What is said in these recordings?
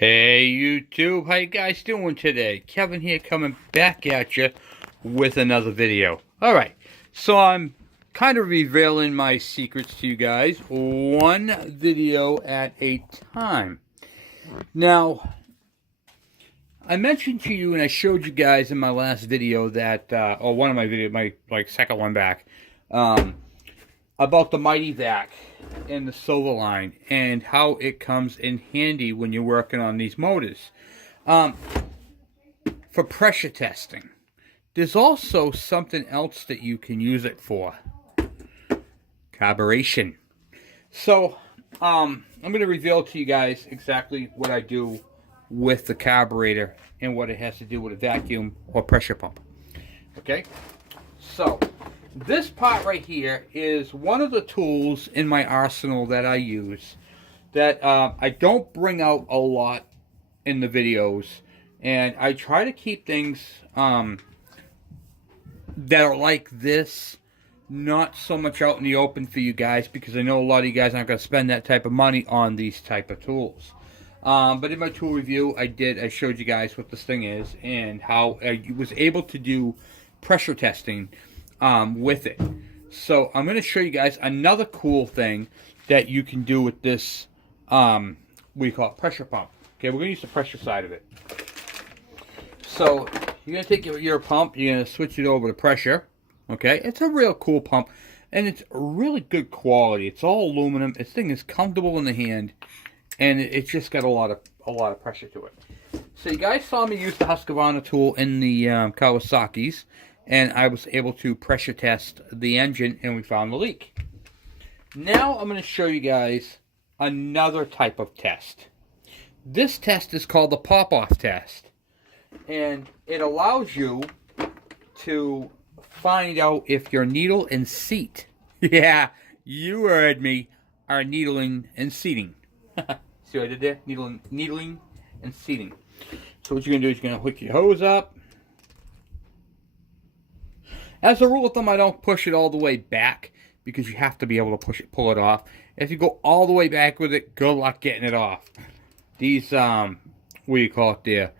Hey YouTube, how you guys doing today? Kevin here coming back at you with another video. Alright, so I'm kind of revealing my secrets to you guys, one video at a time. Now, I mentioned to you and I showed you guys in my last video that, or one of my videos, my second one back, about the Mighty Vac and the Silver Line and how it comes in handy when you're working on these motors for pressure testing. There's also something else that you can use it for: carburation. So I'm going to reveal to you guys exactly what I do with the carburetor and what it has to do with a vacuum or pressure pump. Okay, so this part right here is one of the tools in my arsenal that I use that I don't bring out a lot in the videos, and I try to keep things that are like this not so much out in the open for you guys, because I know a lot of you guys aren't going to spend that type of money on these type of tools. But in my tool review I showed you guys what this thing is and how I was able to do pressure testing with it. So I'm going to show you guys another cool thing that you can do with this, we call it pressure pump. Okay, we're going to use the pressure side of it. So you're going to take your pump, you're going to switch it over to pressure. Okay, it's a real cool pump, and it's really good quality. It's all aluminum. This thing is comfortable in the hand, and it's just got a lot of pressure to it. So you guys saw me use the Husqvarna tool in the Kawasaki's, and I was able to pressure test the engine, and we found the leak. Now I'm going to show you guys another type of test. This test is called the pop-off test, and it allows you to find out if your needle and seat, yeah, you heard me, are needling and seating. See what I did there? Needling and seating. So what you're going to do is you're going to hook your hose up. As a rule of thumb, I don't push it all the way back because you have to be able to pull it off. If you go all the way back with it, good luck getting it off. These, what do you call it there?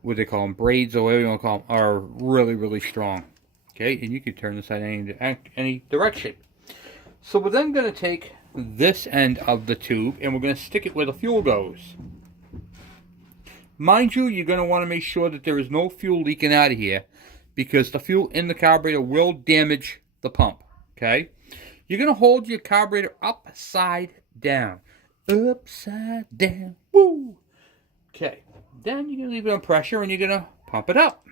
What do they call them? Braids or whatever you want to call them, are really, really strong. Okay, and you can turn this in any direction. So we're then going to take this end of the tube and we're going to stick it where the fuel goes. Mind you, you're going to want to make sure that there is no fuel leaking out of here, because the fuel in the carburetor will damage the pump. Okay, you're going to hold your carburetor upside down. Upside down. Woo! Okay, then you're going to leave it on pressure and you're going to pump it up.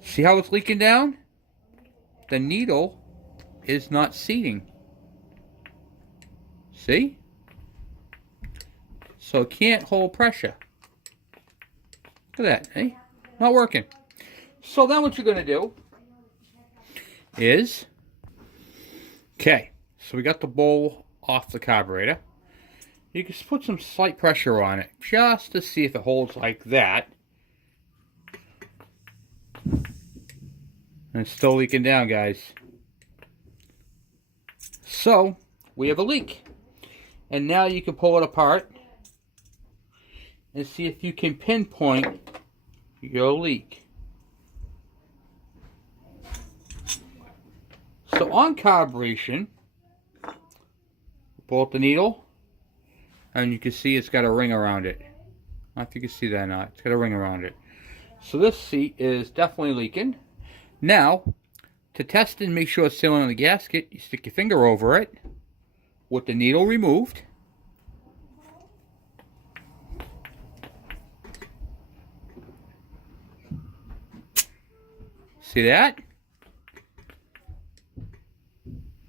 See how it's leaking down? The needle is not seating. See? So it can't hold pressure. Look at that, eh? Not working. So then what you're going to do is, okay, so we got the bowl off the carburetor. You can put some slight pressure on it just to see if it holds like that. And it's still leaking down, guys. So we have a leak. And now you can pull it apart and see if you can pinpoint your leak. So on carburation, pull out the needle, and you can see it's got a ring around it. I don't know if you can see that or not. It's got a ring around it. So this seat is definitely leaking. Now, to test and make sure it's sealing on the gasket, you stick your finger over it with the needle removed. See that?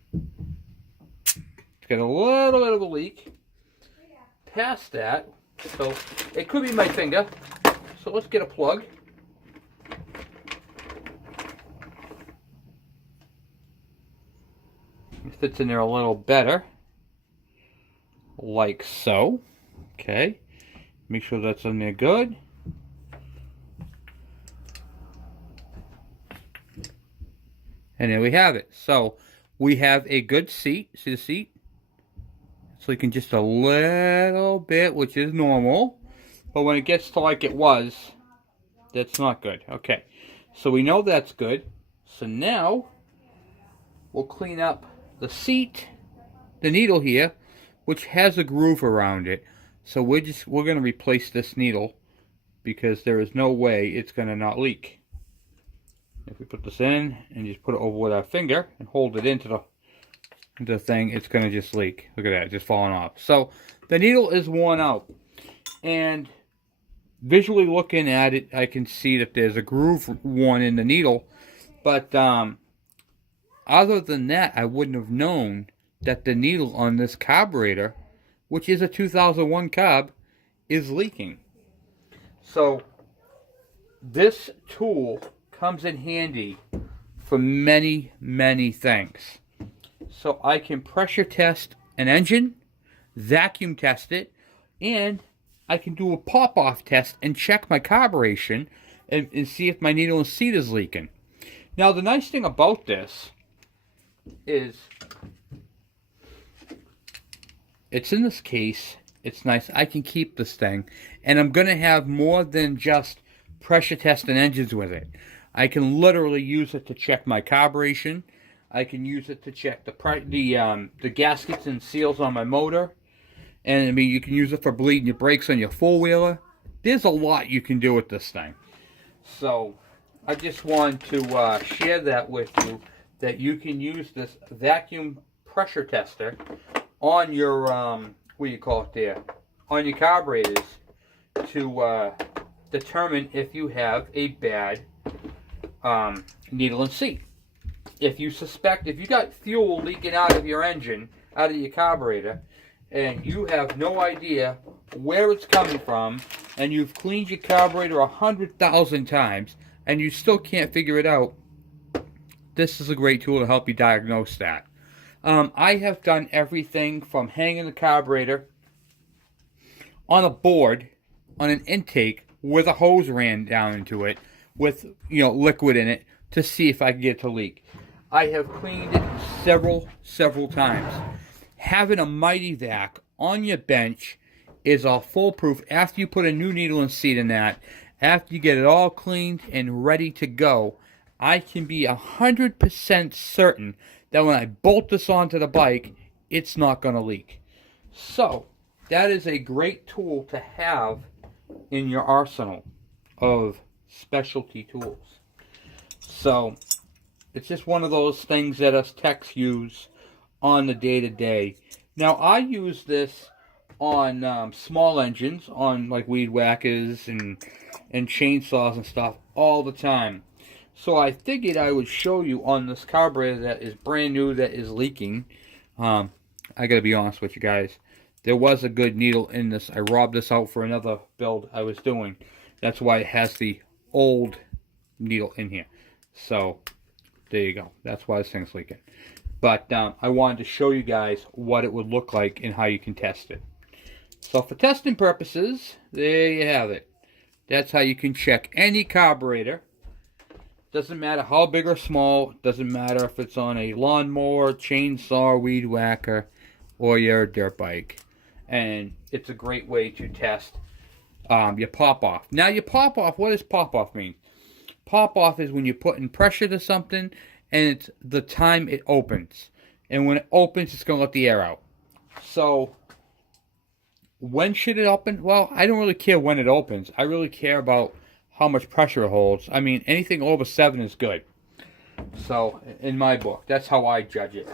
It's got a little bit of a leak. Past that, so it could be my finger. So let's get a plug. It fits in there a little better, like so. Okay, make sure that's in there good. And there we have it. So we have a good seat. See the seat? It's leaking just a little bit, which is normal. But when it gets to like it was, that's not good. Okay, so we know that's good. So now we'll clean up the seat, the needle here, which has a groove around it. So we're going to replace this needle because there is no way it's going to not leak. If we put this in and just put it over with our finger and hold it into the thing, it's going to just leak. Look at that, just falling off. So the needle is worn out, and visually looking at it, I can see that there's a groove worn in the needle, but other than that, I wouldn't have known that the needle on this carburetor, which is a 2001 carb, is leaking. So this tool comes in handy for many, many things. So I can pressure test an engine, vacuum test it, and I can do a pop-off test and check my carburation and see if my needle and seat is leaking. Now the nice thing about this is it's in this case. It's nice. I can keep this thing, and I'm going to have more than just pressure testing engines with it. I can literally use it to check my carburation. I can use it to check the gaskets and seals on my motor. And I mean, you can use it for bleeding your brakes on your four-wheeler. There's a lot you can do with this thing. So I just wanted to share that with you, that you can use this vacuum pressure tester on your, what do you call it there, on your carburetors to determine if you have a bad needle and seat. If you suspect, if you got fuel leaking out of your engine, out of your carburetor, and you have no idea where it's coming from, and you've cleaned your carburetor 100,000 times, and you still can't figure it out, this is a great tool to help you diagnose that. I have done everything from hanging the carburetor on a board, on an intake, with a hose ran down into it, with liquid in it, to see if I can get it to leak. I have cleaned it several times. Having a Mighty Vac on your bench is all foolproof. After you put a new needle and seat in that, after you get it all cleaned and ready to go, I can be 100% certain that when I bolt this onto the bike, it's not going to leak. So that is a great tool to have in your arsenal of specialty tools. So it's just one of those things that us techs use on the day-to-day. Now I use this on small engines, on like weed whackers and chainsaws and stuff all the time. So I figured I would show you on this carburetor that is brand new, that is leaking. I gotta be honest with you guys. There was a good needle in this. I robbed this out for another build I was doing. That's why it has the old needle in here. So there you go. That's why this thing's leaking. But I wanted to show you guys what it would look like and how you can test it. So for testing purposes, there you have it. That's how you can check any carburetor. Doesn't matter how big or small. Doesn't matter if it's on a lawnmower, chainsaw, weed whacker, or your dirt bike. And it's a great way to test your pop-off. Now your pop-off, what does pop-off mean? Pop-off is when you're putting pressure to something and it's the time it opens. And when it opens, it's going to let the air out. So when should it open? Well, I don't really care when it opens. I really care about how much pressure it holds. I mean, anything over 7 is good. So, in my book, that's how I judge it,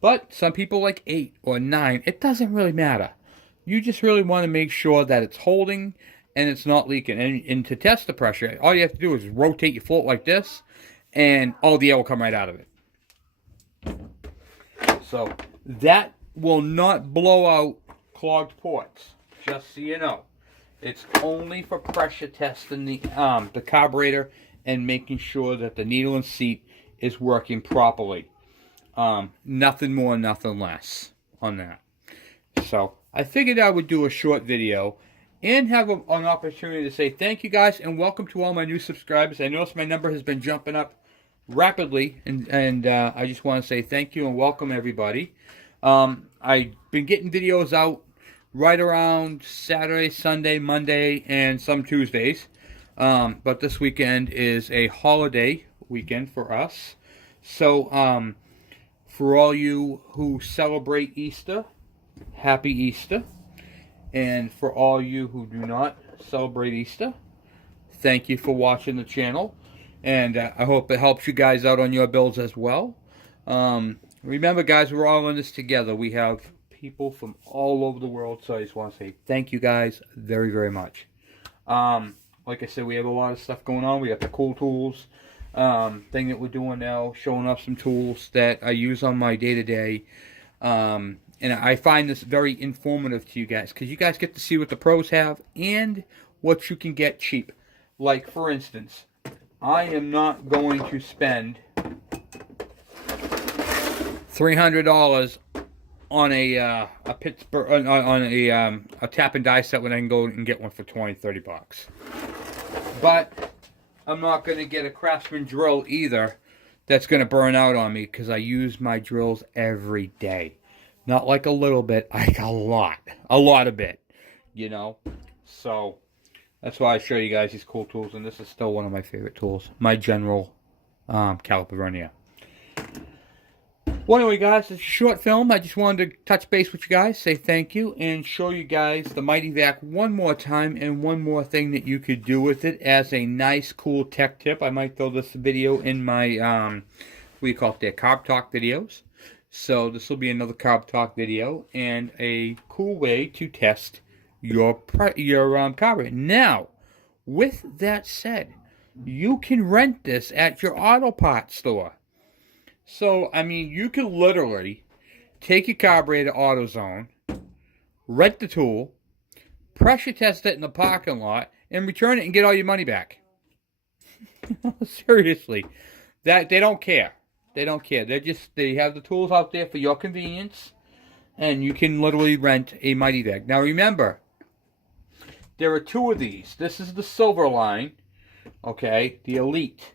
But some people like 8 or 9. It doesn't really matter. You just really want to make sure that it's holding and it's not leaking. And to test the pressure, all you have to do is rotate your float like this, and all the air will come right out of it. So, that will not blow out clogged ports, just so you know. It's only for pressure testing the carburetor and making sure that the needle and seat is working properly. Nothing more, nothing less on that. So I figured I would do a short video and have an opportunity to say thank you guys and welcome to all my new subscribers. I noticed my number has been jumping up rapidly, and I just want to say thank you and welcome everybody. I've been getting videos out right around Saturday, Sunday, Monday, and some Tuesdays. But this weekend is a holiday weekend for us. So, for all you who celebrate Easter, happy Easter. And for all you who do not celebrate Easter, thank you for watching the channel. And I hope it helps you guys out on your bills as well. Remember, guys, we're all in this together. We have people from all over the world, so I just want to say thank you guys very, very much. Like I said, we have a lot of stuff going on. We got the cool tools thing that we're doing now, showing off some tools that I use on my day-to-day. And I find this very informative to you guys, because you guys get to see what the pros have and what you can get cheap. Like, for instance, I am not going to spend $300 on a Pittsburgh on a tap and die set when I can go and get one for $20-30 bucks. But I'm not going to get a Craftsman drill either that's going to burn out on me, because I use my drills every day. Not like a little bit, like a lot of it, you know. So that's why I show you guys these cool tools, and this is still one of my favorite tools, my general caliper vernier. Well, anyway, guys, it's a short film. I just wanted to touch base with you guys, say thank you, and show you guys the Mighty Vac one more time, and one more thing that you could do with it as a nice, cool tech tip. I might throw this video in my, what do you call it there, Carb Talk videos. So this will be another Carb Talk video, and a cool way to test your carburetor. Now, with that said, you can rent this at your auto parts store. So, I mean, you can literally take your carburetor to AutoZone, rent the tool, pressure test it in the parking lot, and return it and get all your money back. Seriously. They don't care. They don't care. They have the tools out there for your convenience, and you can literally rent a Mighty Vac. Now, remember, there are two of these. This is the silver line, okay, the Elite.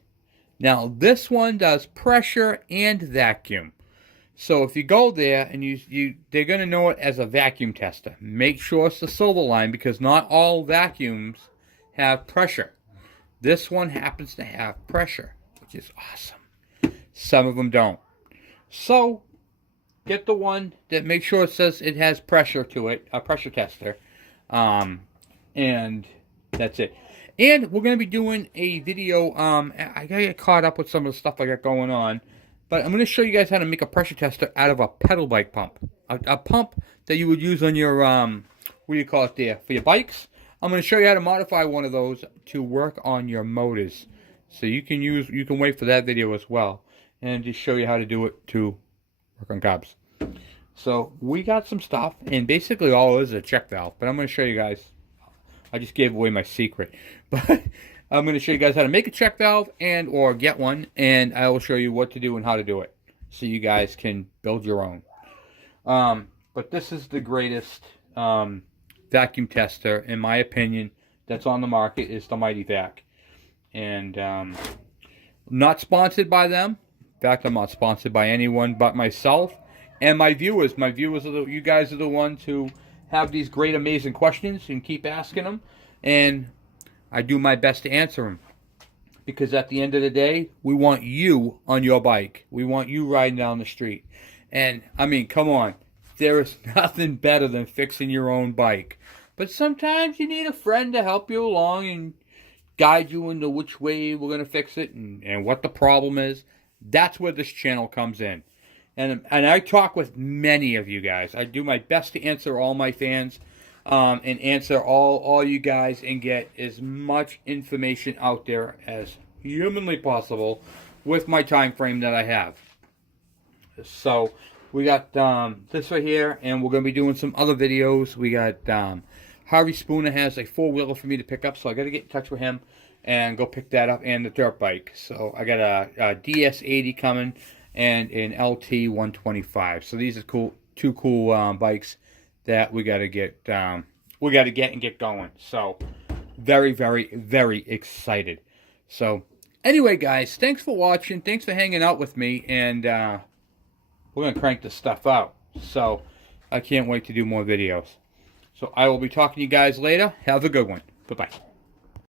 Now, this one does pressure and vacuum. So if you go there and they're going to know it as a vacuum tester. Make sure it's the silver line, because not all vacuums have pressure. This one happens to have pressure, which is awesome. Some of them don't. So get the one that makes sure it says it has pressure to it, a pressure tester. And that's it. And we're going to be doing a video, I got to get caught up with some of the stuff I got going on. But I'm going to show you guys how to make a pressure tester out of a pedal bike pump. A pump that you would use on your, what do you call it there, for your bikes. I'm going to show you how to modify one of those to work on your motors. So you can wait for that video as well. And just show you how to do it to work on carbs. So we got some stuff, and basically all it is a check valve. But I'm going to show you guys. I just gave away my secret. But I'm going to show you guys how to make a check valve or get one. And I will show you what to do and how to do it, so you guys can build your own. But this is the greatest vacuum tester, in my opinion, that's on the market, is the Mighty Vac. And not sponsored by them. In fact, I'm not sponsored by anyone but myself and my viewers. My viewers you guys are the ones who have these great, amazing questions and keep asking them, and I do my best to answer them, because at the end of the day, we want you on your bike. We want you riding down the street. And I mean, come on, there is nothing better than fixing your own bike. But sometimes you need a friend to help you along and guide you into which way we're going to fix it and what the problem is. That's where this channel comes in. And I talk with many of you guys. I do my best to answer all my fans, and answer all you guys, and get as much information out there as humanly possible with my time frame that I have. So we got this right here, and we're going to be doing some other videos. We got Harvey Spooner has a 4-wheeler for me to pick up, so I got to get in touch with him and go pick that up, and the dirt bike. So I got a DS80 coming, and an LT 125. So these are two cool bikes that we got to get and get going. So very, very, very excited. So anyway, guys, thanks for watching. Thanks for hanging out with me, and we're gonna crank this stuff out. So I can't wait to do more videos. So I will be talking to you guys later. Have a good one. Bye-bye.